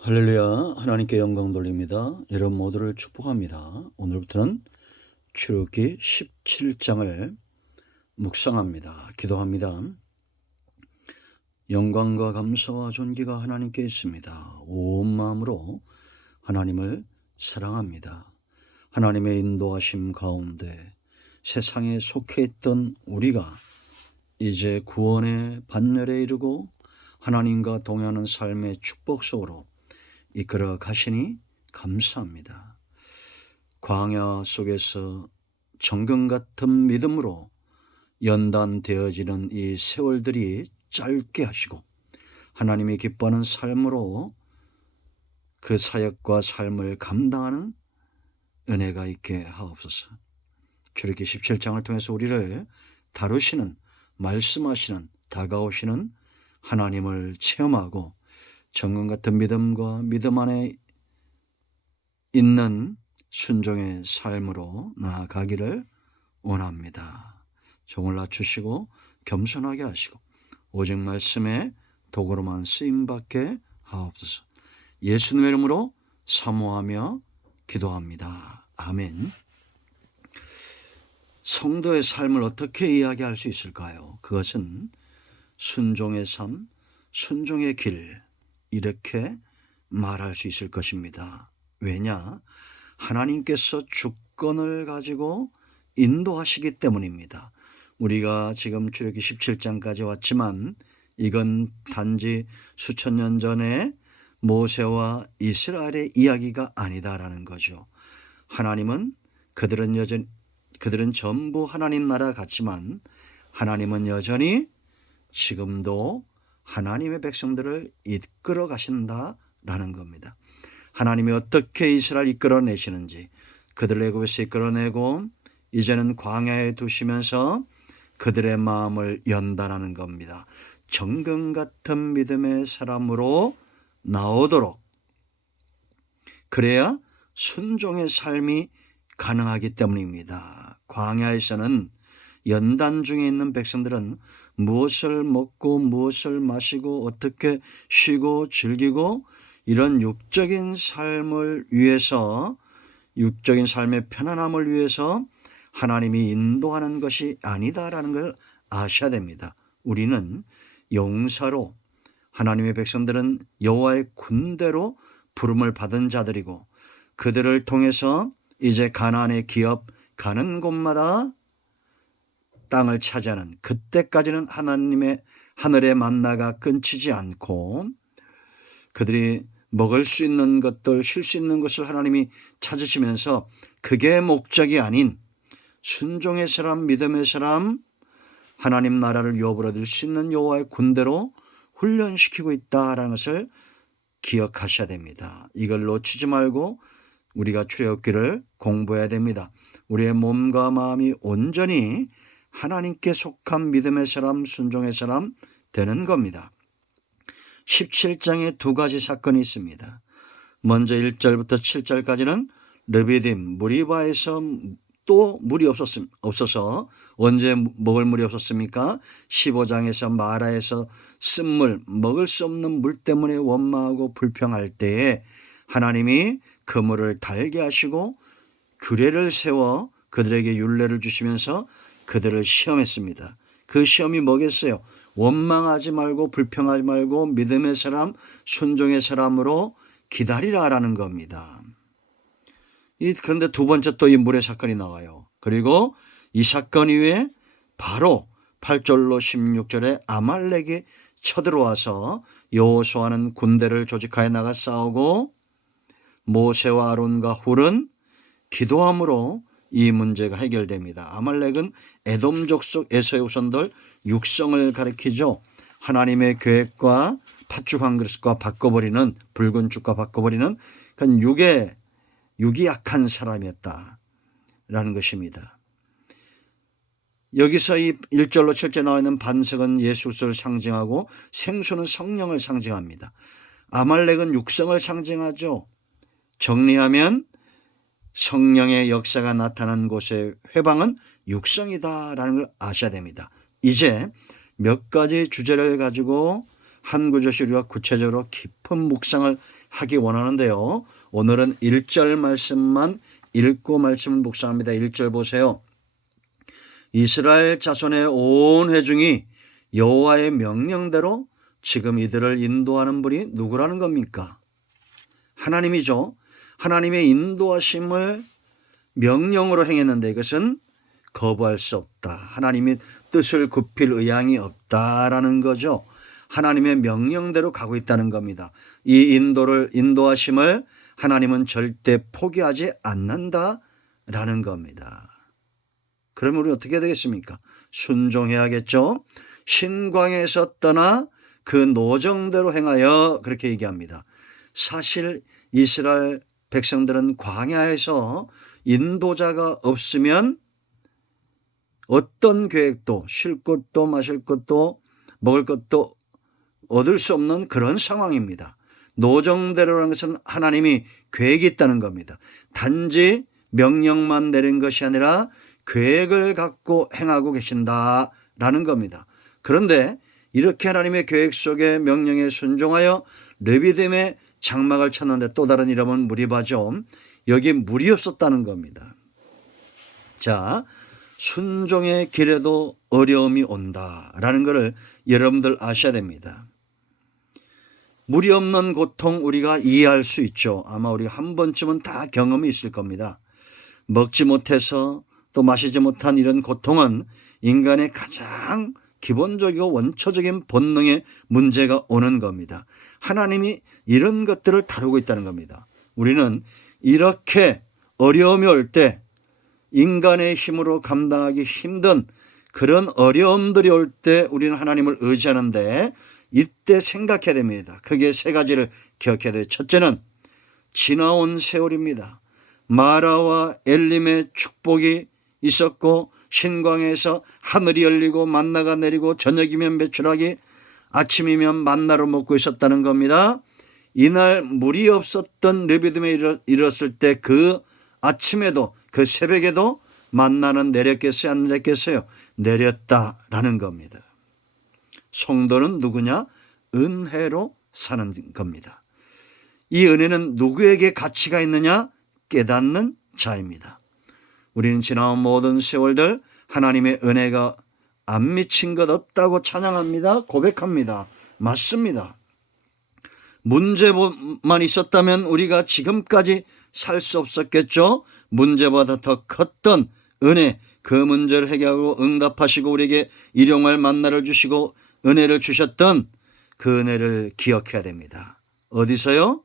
할렐루야 하나님께 영광 돌립니다. 여러분 모두를 축복합니다. 오늘부터는 출애굽기 17장을 묵상합니다. 기도합니다. 영광과 감사와 존귀가 하나님께 있습니다. 온 마음으로 하나님을 사랑합니다. 하나님의 인도하심 가운데 세상에 속해 있던 우리가 이제 구원의 반열에 이르고 하나님과 동행하는 삶의 축복 속으로 이끌어 가시니 감사합니다. 광야 속에서 정금 같은 믿음으로 연단되어지는 이 세월들이 짧게 하시고 하나님이 기뻐하는 삶으로 그 사역과 삶을 감당하는 은혜가 있게 하옵소서. 출애기 17장을 통해서 우리를 다루시는 말씀하시는 다가오시는 하나님을 체험하고 정금 같은 믿음과 믿음 안에 있는 순종의 삶으로 나아가기를 원합니다. 종을 낮추시고 겸손하게 하시고 오직 말씀에 도구로만 쓰임받게 하옵소서. 예수님의 이름으로 사모하며 기도합니다. 아멘. 성도의 삶을 어떻게 이야기할 수 있을까요? 그것은 순종의 삶, 순종의 길, 이렇게 말할 수 있을 것입니다. 왜냐? 하나님께서 주권을 가지고 인도하시기 때문입니다. 우리가 지금 출애기 17장까지 왔지만 이건 단지 수천 년 전에 모세와 이스라엘의 이야기가 아니다라는 거죠. 하나님은 그들은 여전 그들은 전부 하나님 나라 같지만 하나님은 여전히 지금도 하나님의 백성들을 이끌어 가신다라는 겁니다. 하나님이 어떻게 이스라엘 이끌어내시는지 그들을 애굽에서 이끌어내고 이제는 광야에 두시면서 그들의 마음을 연단하는 겁니다. 정금 같은 믿음의 사람으로 나오도록 그래야 순종의 삶이 가능하기 때문입니다. 광야에서는 연단 중에 있는 백성들은 무엇을 먹고 무엇을 마시고 어떻게 쉬고 즐기고 이런 육적인 삶을 위해서 육적인 삶의 편안함을 위해서 하나님이 인도하는 것이 아니다라는 걸 아셔야 됩니다. 우리는 용사로 하나님의 백성들은 여호와의 군대로 부름을 받은 자들이고 그들을 통해서 이제 가나안의 기업 가는 곳마다 땅을 차지하는 그때까지는 하나님의 하늘의 만나가 끊치지 않고 그들이 먹을 수 있는 것들, 쉴 수 있는 것을 하나님이 찾으시면서 그게 목적이 아닌 순종의 사람, 믿음의 사람, 하나님 나라를 유업을 얻을 수 있는 여호와의 군대로 훈련시키고 있다라는 것을 기억하셔야 됩니다. 이걸 놓치지 말고 우리가 출애굽기를 공부해야 됩니다. 우리의 몸과 마음이 온전히 하나님께 속한 믿음의 사람, 순종의 사람 되는 겁니다. 17장에 두 가지 사건이 있습니다. 먼저 1절부터 7절까지는 르비딤 무리바에서 또 물이 없었음, 없어서 언제 먹을 물이 없었습니까? 15장에서 마라에서 쓴물 먹을 수 없는 물 때문에 원망하고 불평할 때에 하나님이 그 물을 달게 하시고 규례를 세워 그들에게 윤례를 주시면서 그들을 시험했습니다. 그 시험이 뭐겠어요? 원망하지 말고 불평하지 말고 믿음의 사람, 순종의 사람으로 기다리라라는 겁니다. 이 그런데 두 번째 또 이 물의 사건이 나와요. 그리고 이 사건 이후에 바로 8절로 16절에 아말렉이 쳐들어와서 여호수아는 군대를 조직하여 나가 싸우고 모세와 아론과 훌은 기도함으로 이 문제가 해결됩니다. 아말렉은 에돔 족 속 에서의 우선들 육성을 가리키죠. 하나님의 계획과 팥죽 한 그릇과 바꿔버리는 붉은 죽과 바꿔버리는 그건 육의 육이 약한 사람이었다라는 것입니다. 여기서 이 1절로 7절 나와 있는 반석은 예수를 상징하고 생수는 성령을 상징합니다. 아말렉은 육성을 상징하죠. 정리하면 성령의 역사가 나타난 곳의 회방은 육성이다라는 걸 아셔야 됩니다. 이제 몇 가지 주제를 가지고 한 구절씩 우리가 구체적으로 깊은 묵상을 하기 원하는데요. 오늘은 1절 말씀만 읽고 말씀을 묵상합니다. 1절 보세요. 이스라엘 자손의 온 회중이 여호와의 명령대로 지금 이들을 인도하는 분이 누구라는 겁니까? 하나님이죠. 하나님의 인도하심을 명령으로 행했는데 이것은 거부할 수 없다. 하나님이 뜻을 굽힐 의향이 없다라는 거죠. 하나님의 명령대로 가고 있다는 겁니다. 이 인도를 인도하심을 하나님은 절대 포기하지 않는다라는 겁니다. 그러면 우리 어떻게 되겠습니까? 순종해야겠죠. 신광에서 떠나 그 노정대로 행하여 그렇게 얘기합니다. 사실 이스라엘 백성들은 광야에서 인도자가 없으면 어떤 계획도 쉴 것도 마실 것도 먹을 것도 얻을 수 없는 그런 상황입니다. 노정대로라는 것은 하나님이 계획이 있다는 겁니다. 단지 명령만 내린 것이 아니라 계획을 갖고 행하고 계신다라는 겁니다. 그런데 이렇게 하나님의 계획 속에 명령에 순종하여 레비뎀의 장막을 찾는데 또 다른 이름은 무리바죠. 여기 물이 없었다는 겁니다. 자, 순종의 길에도 어려움이 온다라는 것을 여러분들 아셔야 됩니다. 물이 없는 고통 우리가 이해할 수 있죠. 아마 우리가 한 번쯤은 다 경험이 있을 겁니다. 먹지 못해서 또 마시지 못한 이런 고통은 인간의 가장 기본적이고 원초적인 본능의 문제가 오는 겁니다. 하나님이 이런 것들을 다루고 있다는 겁니다. 우리는 이렇게 어려움이 올 때 인간의 힘으로 감당하기 힘든 그런 어려움들이 올 때 우리는 하나님을 의지하는데 이때 생각해야 됩니다. 그게 세 가지를 기억해야 돼요. 첫째는 지나온 세월입니다. 마라와 엘림의 축복이 있었고 신광에서 하늘이 열리고 만나가 내리고 저녁이면 매출하기 아침이면 만나로 먹고 있었다는 겁니다. 이날 물이 없었던 르비듬에 이르렀을 때 그 아침에도 그 새벽에도 만나는 내렸겠어요 안 내렸겠어요 내렸다라는 겁니다. 성도는 누구냐 은혜로 사는 겁니다. 이 은혜는 누구에게 가치가 있느냐 깨닫는 자입니다. 우리는 지나온 모든 세월들 하나님의 은혜가 안 미친 것 없다고 찬양합니다. 고백합니다. 맞습니다. 문제만 있었다면 우리가 지금까지 살 수 없었겠죠. 문제보다 더 컸던 은혜, 그 문제를 해결하고 응답하시고 우리에게 일용할 만나를 주시고 은혜를 주셨던 그 은혜를 기억해야 됩니다. 어디서요?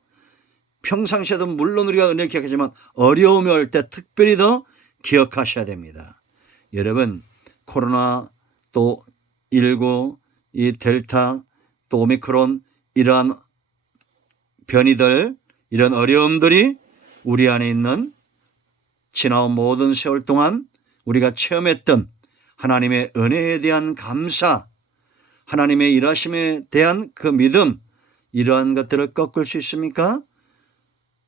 평상시에도 물론 우리가 은혜 기억하지만 어려움이 올 때 특별히 더 기억하셔야 됩니다. 여러분, 코로나 또 19, 이 델타, 또 오미크론 이러한 변이들, 이런 어려움들이 우리 안에 있는 지나온 모든 세월 동안 우리가 체험했던 하나님의 은혜에 대한 감사, 하나님의 일하심에 대한 그 믿음, 이러한 것들을 꺾을 수 있습니까?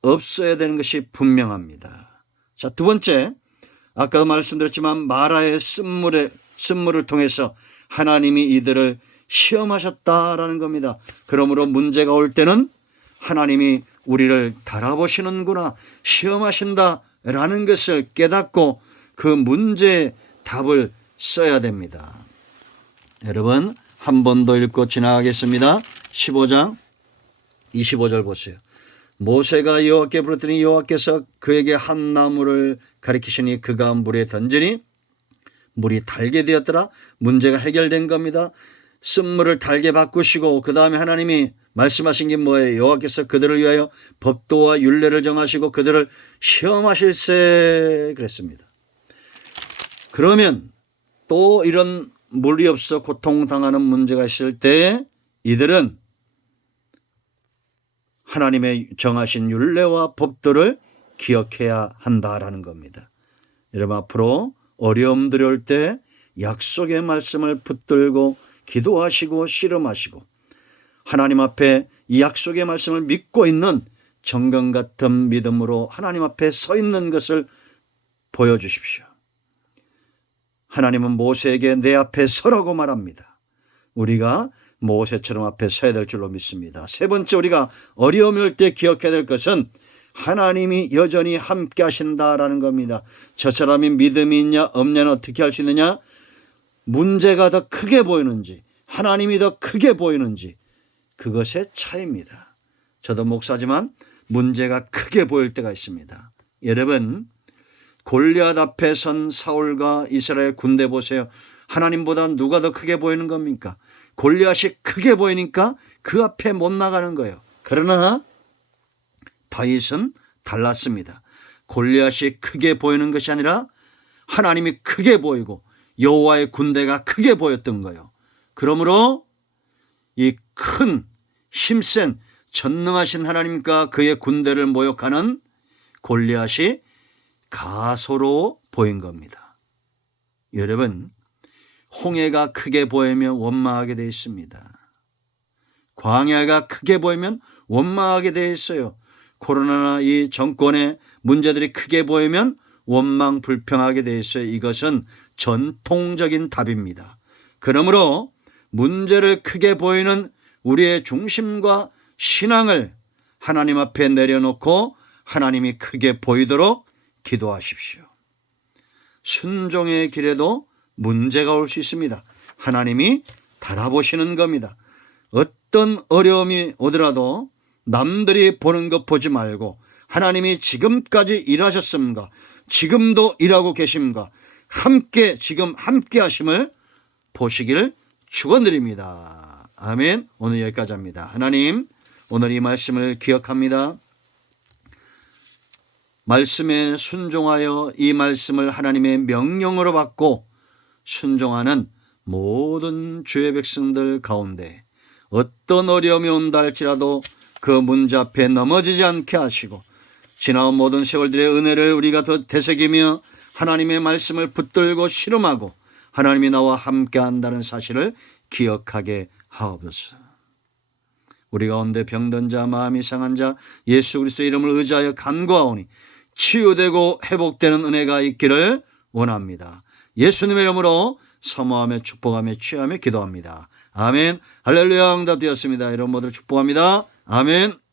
없어야 되는 것이 분명합니다. 자, 두 번째, 아까도 말씀드렸지만 마라의 쓴물에, 쓴물을 통해서 하나님이 이들을 시험하셨다라는 겁니다. 그러므로 문제가 올 때는 하나님이 우리를 달아보시는구나, 시험하신다라는 것을 깨닫고 그 문제의 답을 써야 됩니다. 여러분, 한 번 더 읽고 지나가겠습니다. 15장 25절 보세요. 모세가 여호와께 부르더니 여호와께서 그에게 한 나무를 가리키시니 그가 물에 던지니 물이 달게 되었더라. 문제가 해결된 겁니다. 쓴물을 달게 바꾸시고 그 다음에 하나님이 말씀하신 게 뭐예요? 여호와께서 그들을 위하여 법도와 율례를 정하시고 그들을 시험하실세 그랬습니다. 그러면 또 이런 물이 없어 고통당하는 문제가 있을 때 이들은 하나님의 정하신 율례와 법도를 기억해야 한다라는 겁니다. 여러분 앞으로 어려움들이 올때 약속의 말씀을 붙들고 기도하시고 씨름하시고 하나님 앞에 이 약속의 말씀을 믿고 있는 정금 같은 믿음으로 하나님 앞에 서 있는 것을 보여주십시오. 하나님은 모세에게 내 앞에 서라고 말합니다. 우리가 모세처럼 앞에 서야 될 줄로 믿습니다. 세 번째 우리가 어려움이 올때 기억해야 될 것은 하나님이 여전히 함께 하신다라는 겁니다. 저 사람이 믿음이 있냐 없냐는 어떻게 할 수 있느냐? 문제가 더 크게 보이는지 하나님이 더 크게 보이는지 그것의 차이입니다. 저도 목사지만 문제가 크게 보일 때가 있습니다. 여러분 골리앗 앞에 선 사울과 이스라엘 군대 보세요. 하나님보다 누가 더 크게 보이는 겁니까? 골리앗이 크게 보이니까 그 앞에 못 나가는 거예요. 그러나 다윗은 달랐습니다. 골리앗이 크게 보이는 것이 아니라 하나님이 크게 보이고 여호와의 군대가 크게 보였던 거예요. 그러므로 이 큰 힘센 전능하신 하나님과 그의 군대를 모욕하는 골리앗이 가소로 보인 겁니다. 여러분 홍해가 크게 보이면 원망하게 되어 있습니다. 광야가 크게 보이면 원망하게 되어 있어요. 코로나나 이 정권의 문제들이 크게 보이면 원망 불평하게 되어 있어요. 이것은 전통적인 답입니다. 그러므로 문제를 크게 보이는 우리의 중심과 신앙을 하나님 앞에 내려놓고 하나님이 크게 보이도록 기도하십시오. 순종의 길에도 문제가 올 수 있습니다. 하나님이 달아보시는 겁니다. 어떤 어려움이 오더라도 남들이 보는 것 보지 말고 하나님이 지금까지 일하셨습니까? 지금도 일하고 계십니까? 함께 지금 함께 하심을 보시길 축원드립니다. 아멘. 오늘 여기까지 합니다. 하나님 오늘 이 말씀을 기억합니다. 말씀에 순종하여 이 말씀을 하나님의 명령으로 받고 순종하는 모든 주의 백성들 가운데 어떤 어려움이 온다 할지라도 그 문제 앞에 넘어지지 않게 하시고 지나온 모든 세월들의 은혜를 우리가 더 되새기며 하나님의 말씀을 붙들고 실험하고 하나님이 나와 함께 한다는 사실을 기억하게 하옵소서. 우리 가운데 병든 자, 마음이 상한 자, 예수 그리스도 이름을 의지하여 간구하오니 치유되고 회복되는 은혜가 있기를 원합니다. 예수님의 이름으로 사모하며 축복하며 취하며 기도합니다. 아멘. 할렐루야 응답되었습니다. 여러분 모두 축복합니다. 아멘.